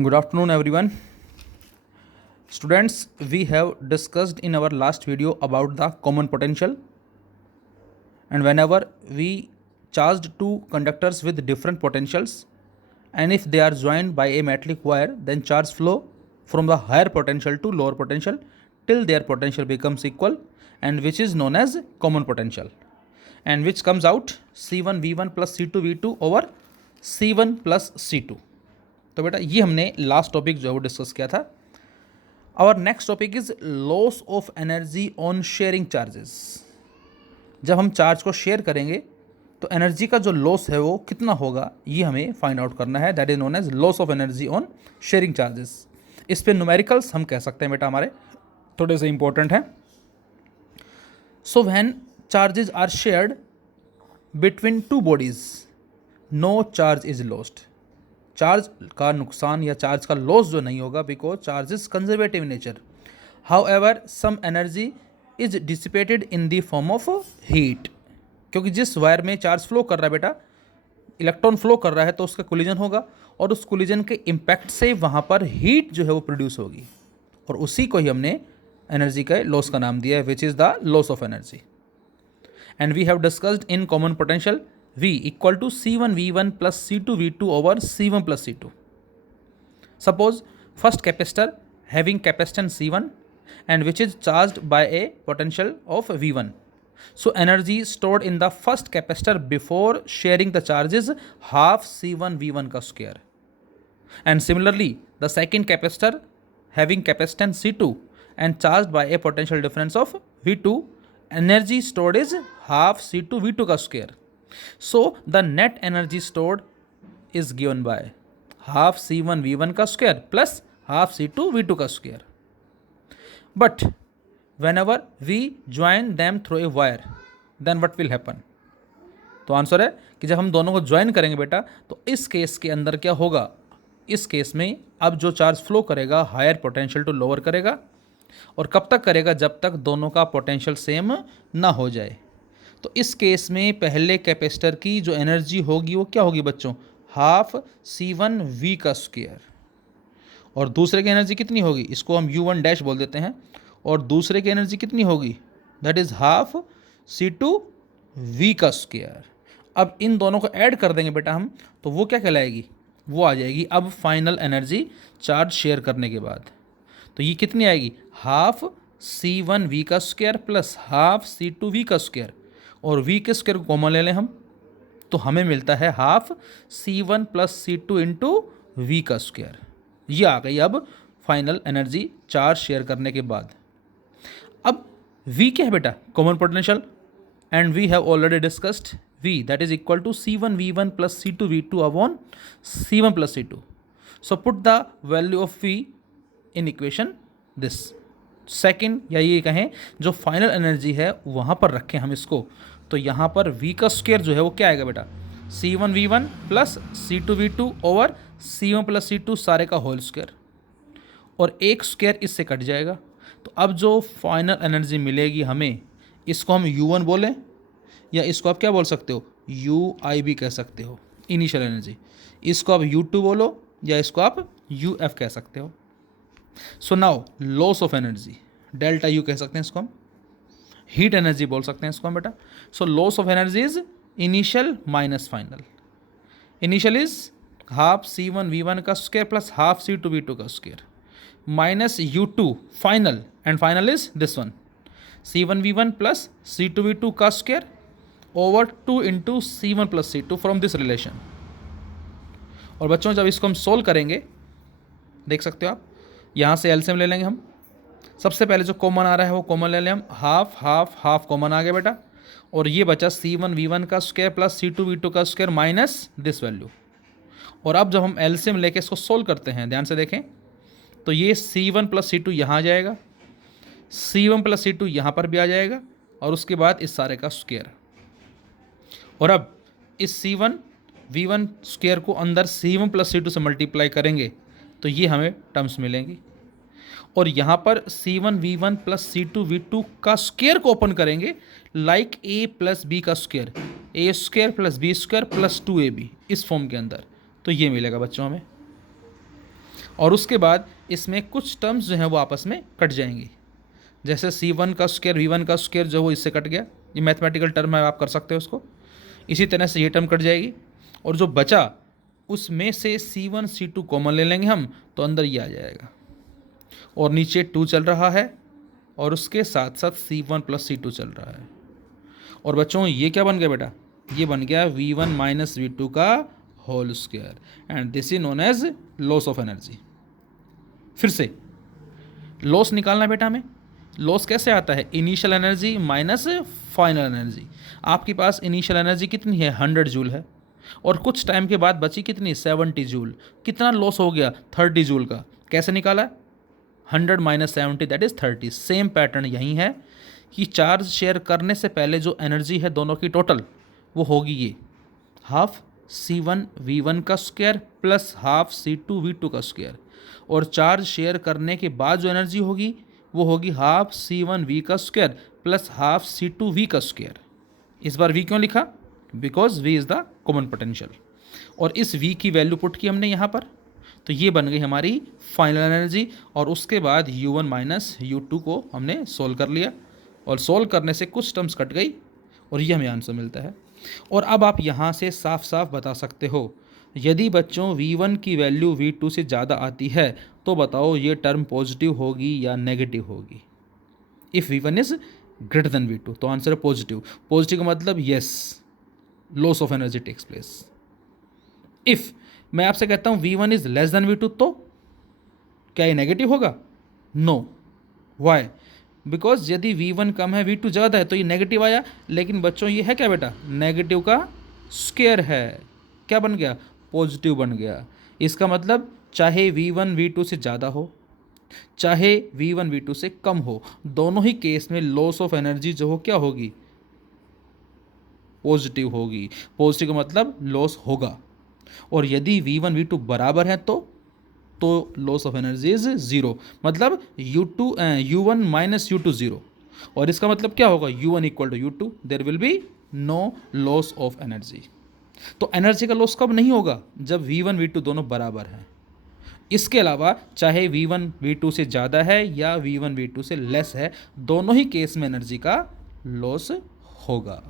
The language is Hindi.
Good afternoon, everyone. Students, we have discussed in our last video about the common potential. And whenever we charged two conductors with different potentials, and if they are joined by a metallic wire, then charge flow from the higher potential to lower potential till their potential becomes equal, and which is known as common potential, and which comes out C1 V1 plus C2 V2 over C1 plus C2. तो बेटा ये हमने लास्ट टॉपिक जो है वो डिस्कस किया था. Our next topic is loss of energy on sharing charges. जब हम चार्ज को शेयर करेंगे तो एनर्जी का जो लॉस है वो कितना होगा ये हमें फाइंड आउट करना है. That is known as loss of energy on sharing charges. इस पे न्यूमेरिकल्स हम कह सकते हैं बेटा हमारे थोड़े से इंपॉर्टेंट हैं. So when charges are shared between two bodies no charge is lost. Charge का नुकसान या चार्ज का लॉस जो नहीं होगा because charge is conservative nature. However some energy is dissipated in the form of heat. क्योंकि जिस वायर में चार्ज फ्लो कर रहा है बेटा, इलेक्ट्रॉन फ्लो कर रहा है तो उसका कोलिजन होगा और उस कोलिजन के इम्पैक्ट से वहाँ पर हीट जो है वो प्रोड्यूस होगी और उसी को ही हमने एनर्जी के लॉस का नाम दिया है which is the loss of energy. And we have discussed in common potential V equal to C1 V1 plus C2 V2 over C1 plus C2. Suppose first capacitor having capacitance C1 and which is charged by a potential of V1. So energy stored in the first capacitor before sharing the charge is half C1 V1 का square. And similarly the second capacitor having capacitance C2 and charged by a potential difference of V2, energy stored is half C2 V2 का square. So the net energy stored is given by half C1 V1 का square plus half C2 V2 का square. But whenever we join them through a wire, then what will happen? तो आंसर है कि जब हम दोनों को ज्वाइन करेंगे बेटा तो इस केस के अंदर क्या होगा. इस केस में अब जो चार्ज फ्लो करेगा हायर पोटेंशियल टू लोअर करेगा और कब तक करेगा, जब तक दोनों का पोटेंशियल सेम ना हो जाए. तो इस केस में पहले कैपेसिटर की जो एनर्जी होगी वो क्या होगी बच्चों, हाफ C1 V का स्क्वायर. और दूसरे की एनर्जी कितनी होगी, इसको हम U1 डैश बोल देते हैं, और दूसरे की एनर्जी कितनी होगी, that is half C2 V का स्क्वायर. अब इन दोनों को ऐड कर देंगे बेटा हम, तो वो क्या कहलाएगी, वो आ जाएगी अब फाइनल एनर्जी चार्ज शेयर करने के बाद. तो ये कितनी आएगी, हाफ C1 V का square plus half C2 V का स्क्वायर, और V के स्क्वायर को कॉमन ले लें हम तो हमें मिलता है half C1 plus C2 into V का स्क्वायर. ये आ गई अब फाइनल एनर्जी चार्ज शेयर करने के बाद. अब V क्या है बेटा, common potential, and we have already discussed V that is equal to C1 V1 plus C2 V2 upon C1 plus C2. So put the value of V in equation this. Second या ये कहें जो फाइनल एनर्जी है वहाँ पर रखें हम इसको, तो यहाँ पर V का स्क्वायर जो है वो क्या आएगा बेटा, C1 V1 plus C2 V2 over C1 plus C2 सारे का होल स्क्वायर, और एक स्क्वायर इससे कट जाएगा. तो अब जो फाइनल एनर्जी मिलेगी हमें, इसको हम U1 बोलें या इसको आप क्या बोल सकते हो, UIB कह सकते हो इनिशियल एनर्जी. इसको आप U2 बोलो या इसको आप UF कह सकते हो. So now loss of energy, delta U कह सकते हैं इसको हम, हीट एनर्जी बोल सकते हैं इसको हम बेटा. So loss of energy is initial minus final. Initial is half C1 V1 का square plus half C2 V2 का square minus U2 final, and final is this one C1 V1 plus C2 V2 का square over 2 into C1 plus C2 from this relation. और बच्चों जब इसको हम सोल्व करेंगे देख सकते हो आप, यहाँ से एलसीएम ले लेंगे हम. सबसे पहले जो कॉमन आ रहा है वो कॉमन ले लें हम, हाफ हाफ हाफ कॉमन आ गया बेटा, और ये बचा C1 V1 का स्क्वायर प्लस C2 V2 का स्क्वायर माइनस दिस वैल्यू. और अब जब हम एलसीएम लेके इसको सोल्व करते हैं ध्यान से देखें तो ये C1 प्लस C2 यहाँ आ जाएगा, C1 प्लस C2 यहाँ पर भी आ जाएगा, और उसके बाद इस सारे का स्क्वायर. और अब इस C1 V1 स्क्वायर को अंदर C1 प्लस C2 से मल्टीप्लाई करेंगे तो ये हमें टर्म्स मिलेंगी, और यहाँ पर C1 V1 plus C2 V2 का स्क्वायर को ओपन करेंगे लाइक A प्लस B का square, A square plus B square plus 2AB इस फॉर्म के अंदर. तो ये मिलेगा बच्चों हमें. और उसके बाद इसमें कुछ टर्म्स जो हैं वो आपस में कट जाएंगी। जैसे C1 का स्क्वायर V1 का स्क्वायर जो वो इससे कट गया, ये मैथमेटिकल टर्म है, आप कर सकते हो उसको। इसी तरह से ये टर्म कट जाएगी और जो बचा उसमें से C1 C2 कॉमन ले लेंगे हम, तो अंदर ये आ जाएगा। और नीचे 2 चल रहा है और उसके साथ साथ C1 प्लस C2 चल रहा है। और बच्चों ये क्या बन गया बेटा, ये बन गया V1 माइनस V2 का whole square, and this is known as loss of energy. फिर से लॉस निकालना बेटा हमें। लॉस कैसे आता है, initial energy minus final energy. आपके पास इनिशियल एनर्जी कितनी है, 100 जूल है, और कुछ टाइम के बाद बची कितनी, 70 जूल। कितना लॉस हो गया, 30 जूल का। कैसे निकाला, 100 minus 70 that is 30। Same pattern यही है कि चार्ज शेयर करने से पहले जो एनर्जी है दोनों की टोटल, वो होगी ये हाफ C1 V1 का square plus half C2 V2 का स्क्वायर, और चार्ज शेयर करने के बाद जो एनर्जी होगी वो होगी हाफ C1 V का square plus half C2 V का स्क्वायर। इस बार V क्यों लिखा, because V is the common potential, और इस V की वैल्यू पुट की हमने यहाँ पर, तो ये बन गई हमारी फाइनल एनर्जी। और उसके बाद U1 माइनस U2 को हमने सोल्व कर लिया, और सोल्व करने से कुछ टर्म्स कट गई और ये हमें आंसर मिलता है। और अब आप यहाँ से साफ साफ बता सकते हो, यदि बच्चों V1 की वैल्यू V2 से ज़्यादा आती है तो बताओ ये टर्म पॉजिटिव होगी या नेगेटिव होगी। If V1 is greater than V2 तो आंसर है पॉजिटिव। पॉजिटिव का मतलब yes, loss of energy takes place. If मैं आपसे कहता हूँ V1 is less than V2 तो क्या ये नेगेटिव होगा, नो। वाई, बिकॉज यदि V1 कम है V2 ज़्यादा है तो ये नेगेटिव आया। लेकिन बच्चों ये है क्या बेटा, नेगेटिव का स्क्वायर है, क्या बन गया, पॉजिटिव बन गया। इसका मतलब चाहे V1 V2 से ज़्यादा हो चाहे V1 V2 से कम हो, दोनों ही केस में लॉस ऑफ एनर्जी जो हो क्या होगी, पॉजिटिव होगी। पॉजिटिव का मतलब लॉस होगा। और यदि V1 V2 बराबर है तो लॉस ऑफ एनर्जी इज 0, मतलब U1 माइनस U2 0। और इसका मतलब क्या होगा, U1 equal to U2, there will be no loss of energy. तो एनर्जी का लॉस कब नहीं होगा, जब V1 V2 दोनों बराबर हैं। इसके अलावा चाहे V1 V2 से ज़्यादा है या V1 V2 से लेस है, दोनों ही केस में एनर्जी का लॉस होगा।